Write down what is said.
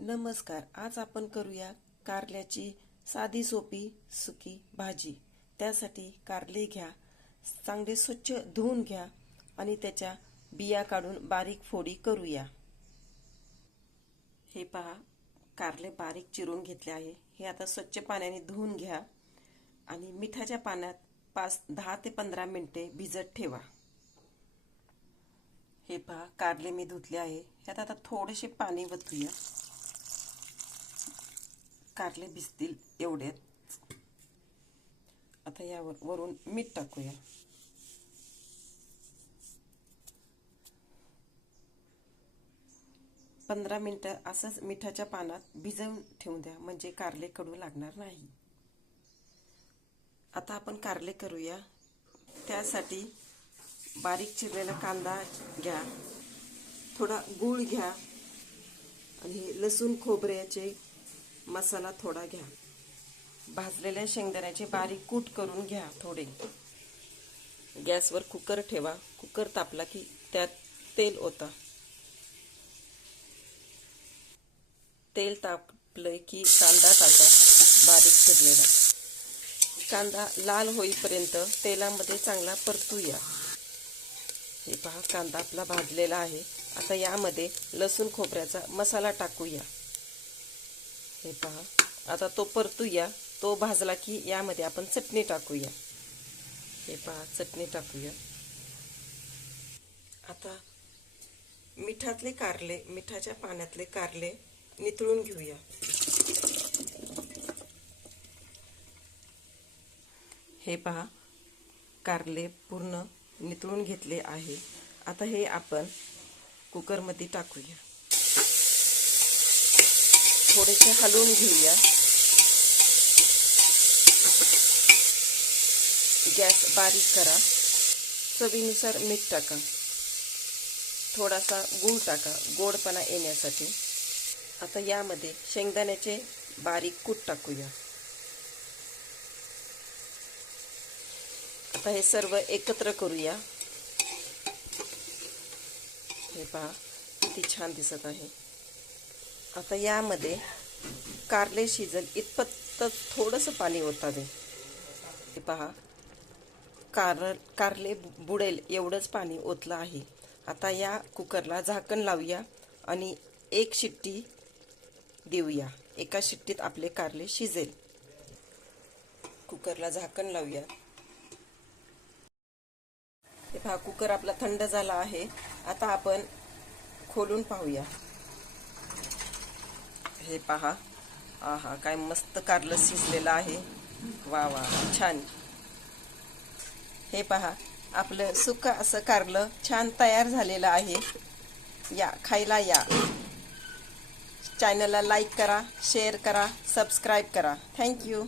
नमस्कार. आज आपण करूया कारल्याची साधी सोपी सुकी भाजी. त्यासाठी कारले घ्या, चांगले स्वच्छ धुवून घ्या आणि त्याच्या बिया काढून बारीक फोडी करूया. हे पहा, कारले बारीक चिरून घेतले आहे. हे आता स्वच्छ पाण्याने धुवून घ्या आणि मिठाच्या पाण्यात 10 ते 15 मिनिटे भिजत ठेवा. हे पहा, कारले मी धुतले आहे. ह्यात आता थोडेसे पाणी वतूया. कारले भिजतील एवढ्यात. आता यावर वरून मीठ टाकूया. पंधरा मिनिटं असंच मिठाच्या पाण्यात भिजवून ठेवून द्या, म्हणजे कारले कडू लागणार नाही. आता आपण कारले करूया. त्यासाठी बारीक चिरलेला कांदा घ्या, थोडा गूळ घ्या आणि लसूण खोबऱ्याचे मसाला थोडा घ्या. भाजलेल्या शेंगदाण्याचे बारीक कूट करून घ्या थोडे. गॅसवर कुकर ठेवा. कुकर तापला की त्यात तेल ओता. तेल तापलं की कांदा टाका, बारीक चिरलेला. कांदा लाल होईपर्यंत तेलामध्ये चांगला परतूया. हे पहा, कांदा आपला भाजलेला आहे. आता यामध्ये लसूण खोबऱ्याचा मसाला टाकूया. हे पहा, आता तो परतूया. तो भाजला की यामध्ये आपण चटणी टाकूया. हे पहा, चटणी टाकूया. आता मिठाच्या पाण्यातले कारले नितळून घेऊया. हे पहा, कारले पूर्ण नितळून घेतले आहे. आता हे आपण कुकरमध्ये टाकूया. थोडेसे हलवून घेऊया. गॅस बारीक करा. चवीनुसार मीठ टाका. थोडासा गूळ टाका गोडपणा येण्यासाठी. आता यामध्ये शेंगदाण्याचे बारीक कूट टाकूया. आता हे सर्व एकत्र करूया. हे पहा, किती छान दिसत आहे. आता यामध्ये कारले शिजल इतपत थोडंसं पाणी ओता दे. हे पहा, कारले बुडेल एवढंच पाणी ओतलं आहे. आता या कुकरला झाकण लावूया आणि एक शिट्टी देऊया. एका शिट्टीत आपले कारले शिजेल. कुकरला झाकण लावूया. हे पहा, कुकर आपला थंड झाला आहे. आता आपण खोलून पाहूया. हे पहा, आहा, काय मस्त कारलं शिजलेलं आहे. वा वा, छान. हे पहा, आपलं सुक्क असं कारलं छान तयार झालेलं आहे. या खायला या. चॅनलला लाईक करा, शेअर करा, सबस्क्राईब करा. थँक्यू.